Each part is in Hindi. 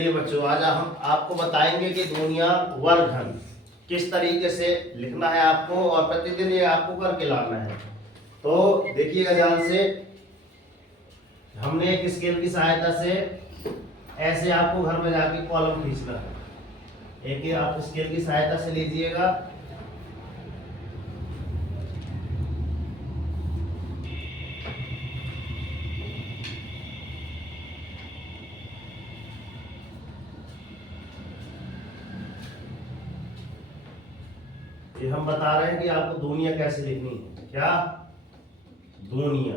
ये बच्चों आज हम आपको बताएंगे कि दुनिया वर्गघन किस तरीके से लिखना है आपको और प्रतिदिन ये आपको करके लाना है। तो देखिएगा ध्यान से, हमने एक स्केल की सहायता से ऐसे आपको घर में जाके कॉलम खींचना है। एक आप स्केल की सहायता से लीजिएगा, ये हम बता रहे हैं कि आपको दुनिया कैसे लिखनी है। क्या दुनिया,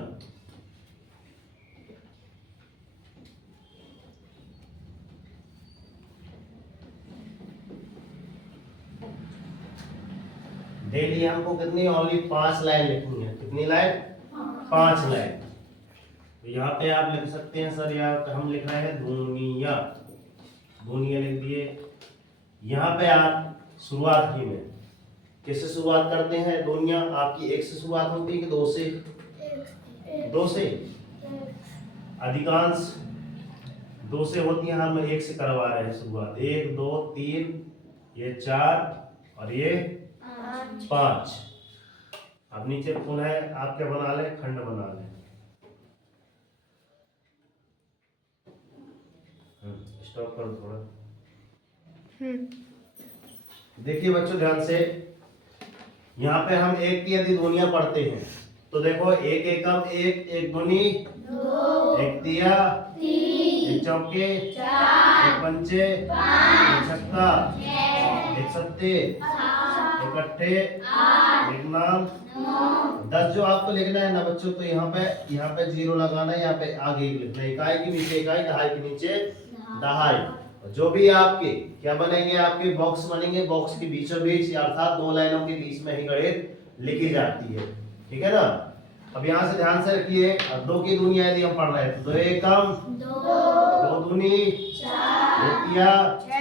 डेली हमको कितनी ओनली 5 लाइन लिखनी है। कितनी लाइन? 5 लाइन। तो यहाँ पे आप लिख सकते हैं सर, यहाँ हम लिख रहे हैं दुनिया, दुनिया लिख दिए। यहाँ पे आप शुरुआत ही में किससे शुरुआत करते हैं? दुनिया आपकी 1 से शुरुआत होती है कि 2 से? 2 से, अधिकांश 2 से होती है। हम 1 से करवा रहे हैं शुरुआत। 1 2 3, ये 4 और ये 5। अब नीचे पुनः आप क्या बना लें? खंड बना लें। स्टॉप करो थोड़ा। देखिए बच्चों ध्यान से, यहाँ पे हम 1 की यदि दुनिया पढ़ते हैं तो देखो 1 एकम 1, 1 दूनी 2, 1 तिया 3, 1 चौके 4, 1 पंचे 5, 1 छक्का 6, 1 सत्ते 1 अट्ठे 8, 1 नाम 9, 10 जो आपको लिखना है ना बच्चों, तो यहाँ पे 0 लगाना है। यहाँ पे आगे लिखना है, इकाई के नीचे इकाई, दहाई के नीचे दहाई। जो भी आपके क्या बनेंगे, आपके बॉक्स बनेंगे, बॉक्स के बीचों बीच अर्थात 2 लाइनों के बीच में ही गणित लिखी जाती है। ठीक है ना। अब यहाँ से ध्यान से रखिए, 2 की दुनिया यदि हम पढ़ रहे हैं तो 2 एकम 2, 2 दूनी 4, 2 तिया 6,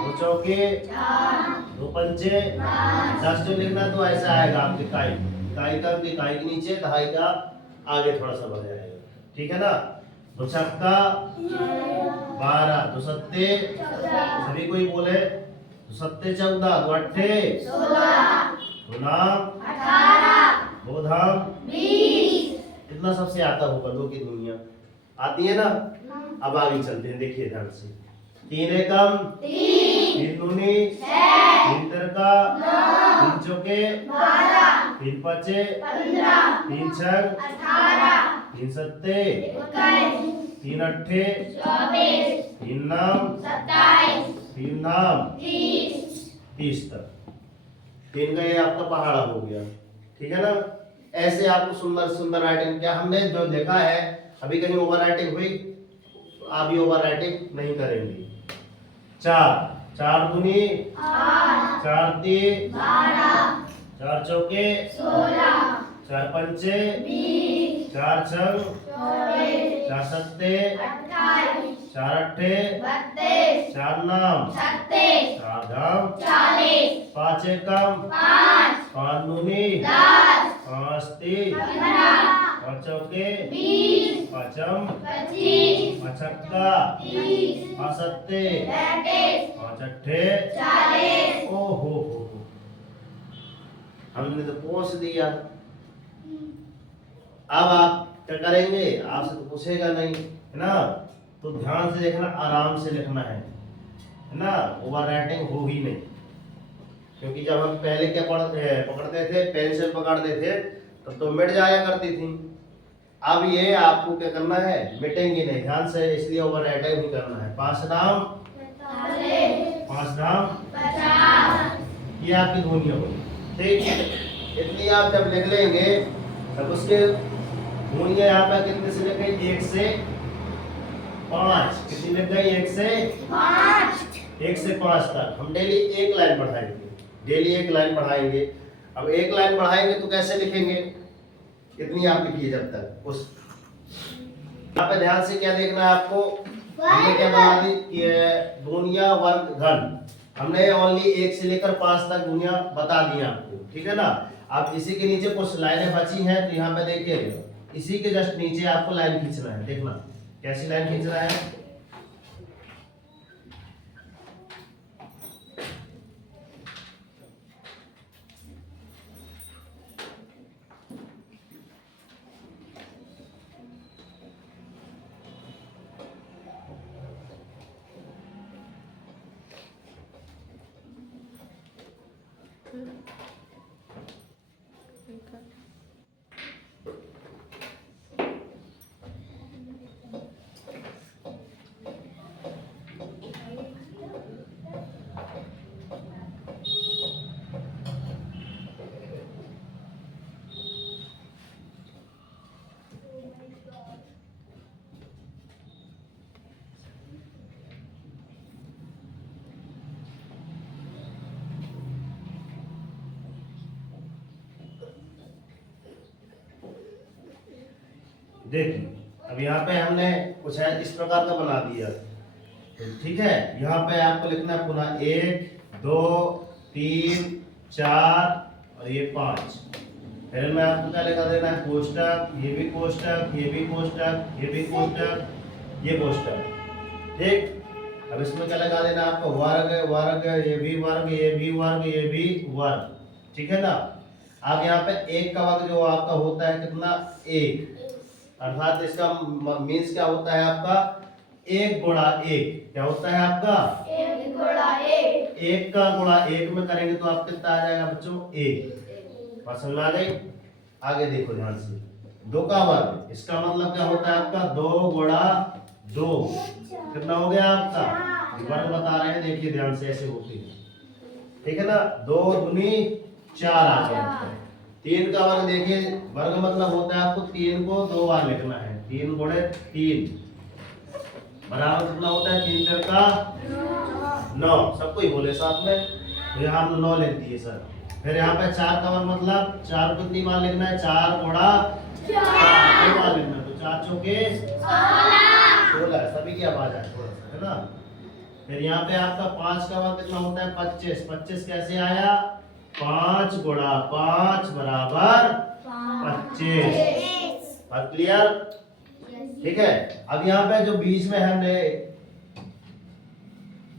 2 चौके 4, 2 पंचे 5। 10 जो लिखना तो ऐसा आएगा आपके इकाई, इकाई का इकाई के नीचे, दहाई का आगे थोड़ा सा बढ़ जाएगा। ठीक है ना। 2 छक्का 12, 2 सत्ते, सभी कोई बोले 2 सत्ते 14, 2 अट्ठे 16, 2 नाम 18, 2 धाम 20। इतना सबसे आता होगा 2 की दुनिया आती है ना। अब आगे चलते हैं, देखिए ध्यान से। 3 एकम 3, 3 दूनी 6, 3 तिरका 9, 3 चौके 12, 3 पाँचे 15, 3 छक 18, 3 सत्ते 21, 3 अट्ठे 24, 3 नाम 27, 3 नाम 30 तक। 3 का ये आपका पहाड़ा हो गया। ठीक है ना। ऐसे आपको सुंदर सुंदर राइटिंग, क्या हमने जो देखा है अभी कहीं ओवर राइटिंग हुई? आप भी ओवर राइटिंग नहीं करेंगे। 4 दूनी 8, 4 तीन 12, 4 चौके 16, 4 पंचे 20, 4 छक 24, 4 सत्ते 28, 4 अट्ठे 32, 4 नाम 36, 4 धाम 40, 5 एकम 5, 5 दूनी 10, 5 तीन 15, 5 चौके 20, 5 25, 5 छक्का 30, 5 सत्ते 35, 5 अट्ठे 40। ओहो हमने तो पहुंच दिया। अब आप क्या करेंगे? आपसे तो पूछेगा नहीं है ना, तो ध्यान से देखना, आराम से लिखना है ना। ओवर राइटिंग हो ही नहीं, क्योंकि जब हम पहले क्या पकड़ते थे, पेंसिल पकड़ते थे तब तो मिट जाया करती थी। अब ये आपको क्या करना है? मिटेंगे नहीं। ध्यान से, इसलिए ओवर राइटिंग ही करना है। 5 नाम 5 नाम 50, ये आपकी दुनिया होगी। ठीक, इतनी आप जब लिख लेंगे तब उसके दुनिया यहाँ पर कितने से लिख गई? 1 से 5। कितनी लिख गई? 1 से 5, 1 से 5 तक। हम डेली 1 लाइन पढ़ाएंगे, डेली 1 लाइन पढ़ाएंगे। अब 1 लाइन पढ़ाएंगे तो कैसे लिखेंगे? कितनी आप लिखिए जब तक उस। यहाँ पे ध्यान से क्या देखना है आपको? हमने क्या बना दी? दुनिया वर्गघन। हमने ओनली 1 से लेकर 5 तक दुनिया बता दी आपको। ठीक है ना। आप इसी के नीचे कुछ लाइनें बची हैं तो यहाँ पे देखिए, इसी के जस्ट नीचे आपको लाइन खींचना है। देखना कैसी लाइन खींचना है। देखिए अब यहाँ पे हमने कुछ है इस प्रकार का बना दिया, ठीक है। यहाँ पे आपको लिखना है पुनः 1 2 3 4 और ये 5। फिर में आपको क्या लिखा देना है, कोष्टक, ये भी कोष्टक, ये भी कोष्टक, ये भी कोष्टक, ये कोष्टक, ठीक। अब इसमें क्या लगा देना आपको, वर्ग वर्ग, ये भी वर्ग, ये भी वर्ग, ये भी वर्ग, ठीक है ना। अब यहाँ पे एक का वर्ग जो आपका होता है कितना, 1, अर्थात इसका मीन्स क्या होता है आपका, 1 गुणा 1 क्या होता है आपका, 1 गुणा 1। 1 का गुणा 1 में करेंगे तो आप कितना आ जाएगा बच्चों, 1। बात समझ आ गई। आगे देखो ध्यान से, 2 का वर्ग, इसका मतलब क्या होता है आपका, 2 गुणा 2 कितना हो गया आपका, वर्ग बता रहे हैं, देखिए ध्यान से ऐसे होती है, ठीक है ना। 2 दूनी 4 आ गया। 3 का वर्ग देखिए, वर्ग मतलब होता है आपको 3 को 2 बार लिखना है, 3 गुणे 3 बराबर कितना होता है, 3 3 का 9, सबको ही बोले साथ में, तो यहाँ हमने 9 लिख दिए सर। फिर यहाँ पे 4 का वर्ग मतलब 4 को कितनी बार लिखना है, 4 गुणा 4 बार लिखना है, तो 4 चौके 16, सभी की आवाज आए थोड़ा सा, है ना। फिर यहाँ पे आपका 5 का वर्ग कितना होता है, 25। 25 कैसे आया, 5 गुणा 5 बराबर 25। बात क्लियर, ठीक है। अब यहाँ पे जो बीच में हमने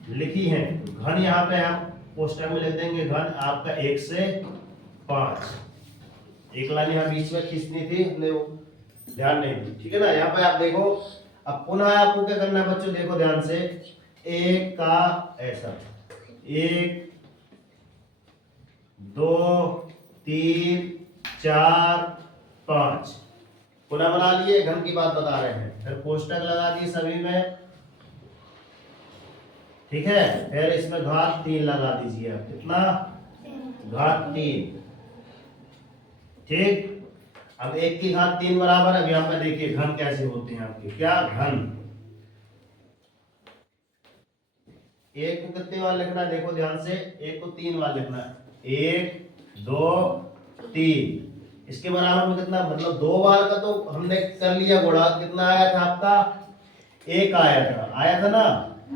लिखी है घन, यहाँ पे हम पोस्टर में लिख देंगे घन आपका 1 से 5, एक लाइन यहाँ बीच में खींचनी थी, हमने वो ध्यान नहीं दी, ठीक है ना। यहाँ पे आप देखो, अब पुनः आपको क्या करना है बच्चों, देखो ध्यान से, 1 का ऐसा 1 2 3 4 5 पुनः बना लिए, घन की बात बता रहे हैं। फिर कोष्टक लगा दिए सभी में, ठीक है। फिर इसमें घात 3 लगा दीजिए आप, कितना, घात 3, ठीक। अब 1 की घात 3 बराबर, अब यहाँ पर देखिए घन कैसे होते हैं आपके, क्या घन, 1 को कितनी बार लिखना है, देखो ध्यान से, 1 को 3 बार लिखना है, 1 2 3, इसके बराबर में कितना, मतलब 2 बार का तो हमने कर लिया गुणा, कितना आया था आपका, 1 आया था ना।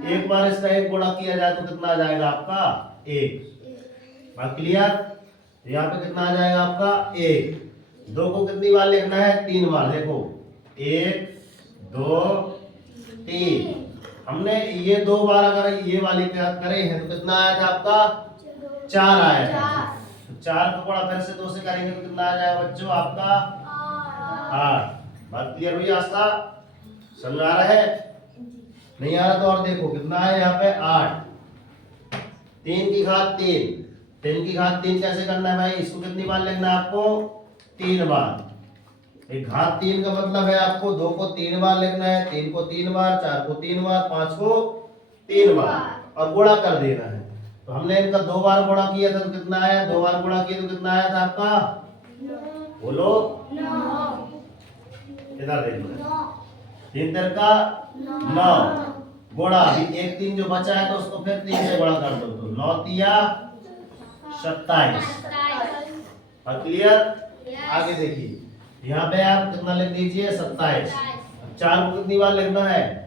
एक बार इसका 1 गुणा किया जाए तो कितना आ जाएगा आपका, 1। बात क्लियर, यहाँ पे कितना आ जाएगा आपका, 1। 2 को कितनी बार लिखना है, 3 बार, देखो 1 2 3, हमने ये 2 बार अगर ये वाली करे हैं तो कितना आया था आपका, 4 आया था। 4 को गुणा फिर से 2 से करेंगे तो कितना आ जाएगा बच्चों आपका, 8। बात क्लियर हुई, आस्था समझ आ रहा है, नहीं आ रहा तो और देखो कितना है यहाँ पे, 8। 3 की घात 3, 3 की घात 3 कैसे करना है भाई, इसको कितनी बार लिखना है आपको, 3 बार। एक घात 3 का मतलब है आपको 2 को 3 बार लिखना है, 3 को 3 बार, 4 को 3 बार, 5 को 3 बार और गुणा कर देना है। तो हमने इनका 2 बार गुणा किया था तो कितना आया, 2 बार गुणा किया तो कितना आया था आपका, बोलो, 9। इधर देखो, 3 3 का 9 गुणा, अभी 1 3 जो बचा है तो उसको फिर 3 से गुणा कर दो, तो 9 तिया 27। और क्लियर, आगे देखिए यहाँ पे आप कितना लिख दीजिए, 27। 4 को कितनी बार लिखना है,